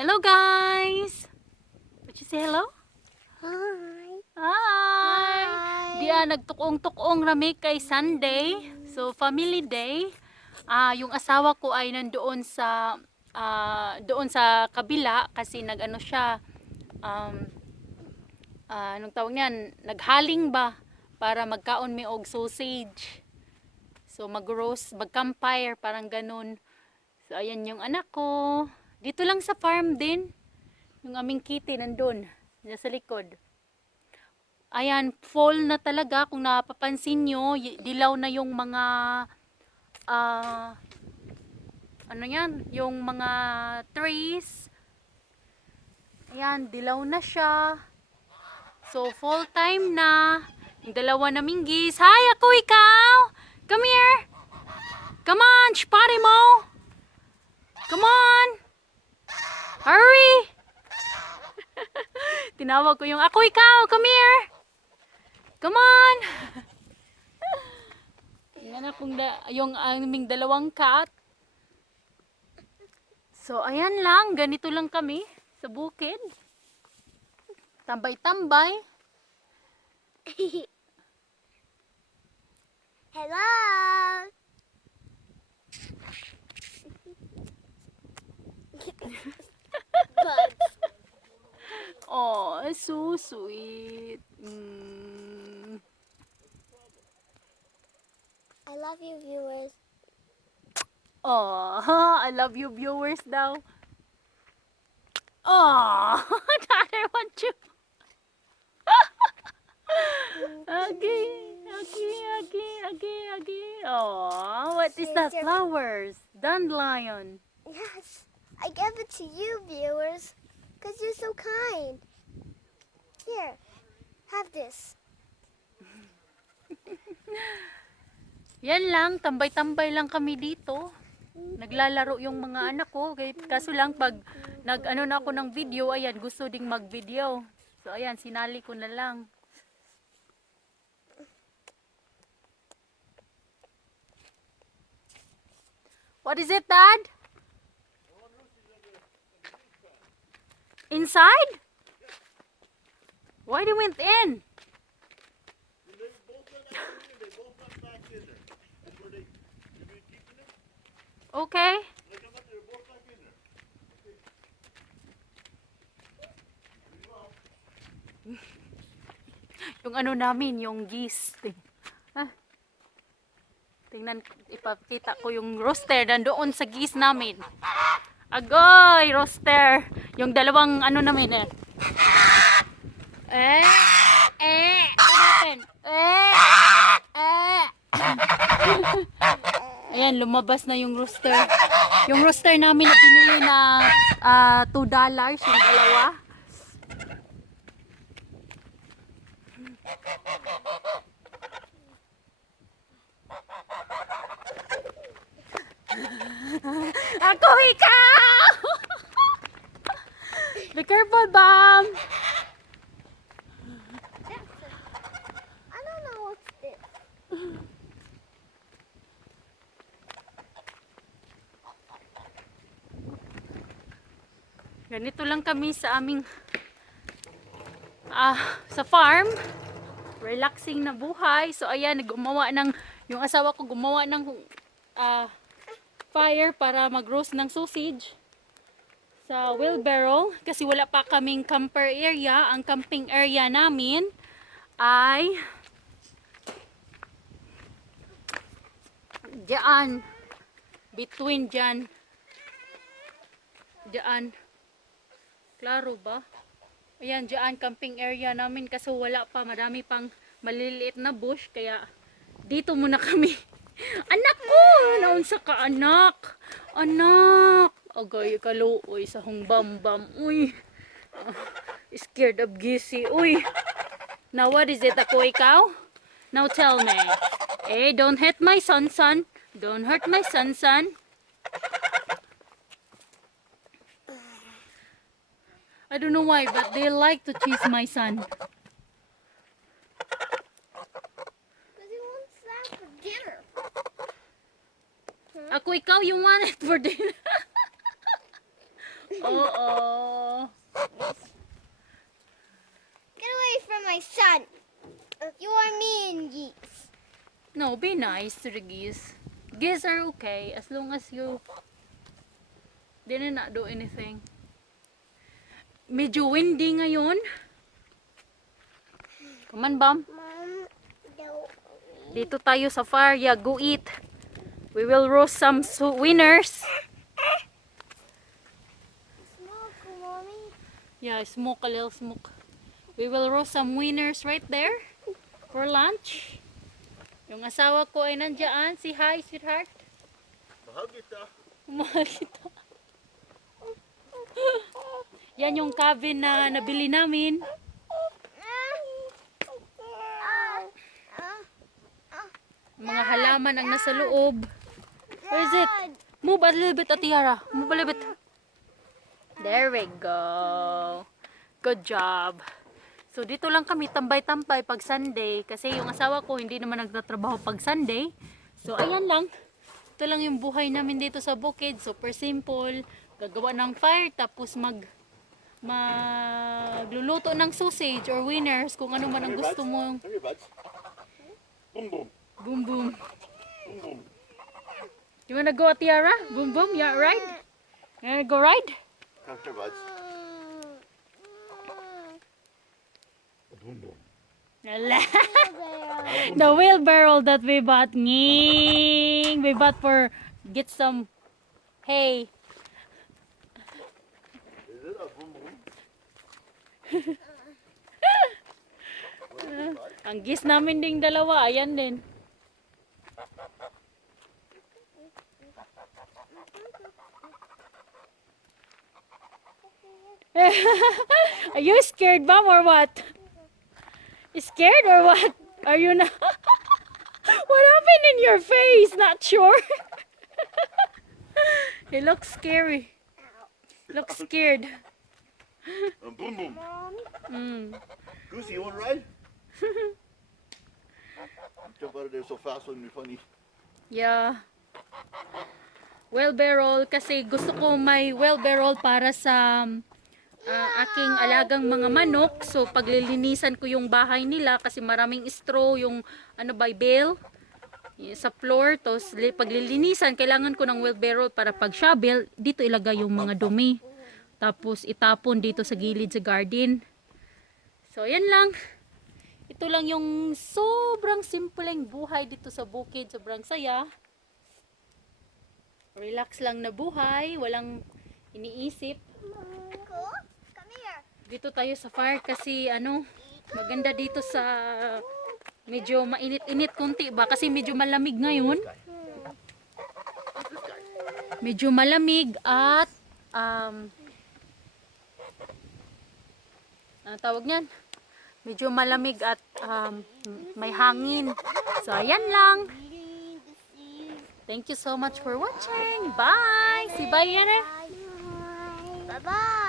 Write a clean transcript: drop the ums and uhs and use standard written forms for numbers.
Hello guys! Would you say hello? Hi. Hi! Hi. Diya nagtukong-tukong rami kay Sunday. So family day. Yung asawa ko ay nandoon sa doon sa kabila kasi nag-ano siya anong tawag niyan? Naghaling ba para magkaon mi og sausage. So mag-roast, mag-campfire parang ganun. So ayan yung anak ko. Dito lang sa farm din. Yung aming kitty nandun, sa likod. Ayan, fall na talaga. Kung napapansin nyo, dilaw na yung mga, ano yan, yung mga trees. Ayan, dilaw na siya. So, fall time na. Yung dalawa naming geese. Hi, ako ikaw! Come here! Come on, spotty mo! Come on! Hurry! Tinawag ko yung, ako ikaw, come here! Come on! Yung aming dalawang cat. So, ayan lang. Ganito lang kami sa bukid. Tambay-tambay. Hello. Bugs. Oh, so sweet. I love you, viewers. Oh, I love you viewers daw. Oh, Daddy want you. Agi. Oh, what is that? Flowers. Dandelion. Yes, I gave it to you, viewers, because you're so kind. Here, have this. Yan lang, tambay-tambay lang kami dito. Naglalaro yung mga anak ko. Kaso lang pag nag-ano na ako ng video, ayan, gusto ding mag-video. So ayan, sinali ko na lang. What is it, Dad? Inside? Why they went in? Okay. Yung ano namin, yung geese. Tingnan, ipakita ko yung rooster nandoon sa geese namin. Agoy, rooster. Yung dalawang ano namin eh. What happened? Ayan, lumabas na yung rooster. Yung rooster namin na binili na $2 yung dalawa. Ako ikaw! Be careful, Bam! I don't know what's this. Ganito lang kami sa aming sa farm. Relaxing na buhay. So ayan, yung asawa ko gumawa ng fire para mag-roast ng sausage sa wheelbarrow kasi wala pa kaming camper area. Ang camping area namin ay diyan, between diyan, klaro ba? Ayan, diyan camping area namin kasi wala pa, madami pang maliliit na bush kaya dito muna kami. Anak ko! Naunsa ka, anak? Anak! Agay, kaluoy sa hungbambam. Uy! Scared of gisi. Uy! Now what is it? Ako ikaw? Now tell me. Don't hurt my son. Don't hurt my son. I don't know why, but they like to chase my son. Because he wants that for dinner. Ako ikaw, you want it for dinner? Oo. nice to the geese. Geese are okay as long as you didn't not do anything. Medyo windy ngayon. Come on, Bam. Mom, don't. Dito tayo sa fire. Yeah, go eat. We will roast some winners. Smoke, Mommy. Yeah, smoke a little smoke. We will roast some winners right there for lunch. Yung asawa ko ay nandiyan. Si hi, sweetheart. Mahal kita. Mahal kita. Yan yung cabin na nabili namin. Mga halaman ang nasa loob. Where is it? Move a little bit, Atiara. Move a little bit. There we go. Good job. So, dito lang kami tambay-tambay pag Sunday. Kasi yung asawa ko hindi naman nagtatrabaho pag Sunday. So, ayan lang. Ito lang yung buhay namin dito sa bukid. Super simple. Gagawa ng fire. Tapos magluluto ng sausage or winners. Kung ano man ang gusto mo. Come here, buds. Boom, boom. Boom, boom. Boom, boom. You wanna go, Tiara? Boom, boom. Yeah, ride? You wanna go ride? Come here, buds. Boom, boom. The wheelbarrow that we bought. Nging. We bought for get some hay. Is it a boom, boom? Ang gis namin ding dalawa. Ayan din. Are you scared, Mom, or what? Scared or what? Are you not? What happened in your face? Not sure. It looks scary. Looks scared. Boom, boom. Mm. Goosey, you want to ride? Jump out of there so fast wouldn't be funny. Yeah. Wheelbarrow kasi gusto ko may wheelbarrow para sa aking alagang mga manok. So paglilinisan ko yung bahay nila kasi maraming straw yung bale sa floor. Tapos paglilinisan kailangan ko ng wheelbarrow para pag shovel dito ilagay yung mga dumi. Tapos itapon dito sa gilid sa garden. So yan lang. Ito lang yung sobrang simpleng buhay dito sa bukid. Sobrang saya. Relax lang na buhay. Walang iniisip. Come here. Dito tayo sa fire kasi maganda dito sa medyo mainit-init konti ba? Kasi medyo malamig ngayon. Medyo malamig at tawag niyan? Medyo malamig at may hangin. So, ayan lang. Thank you so much for watching. Bye! Si bye yan eh. Bye-bye.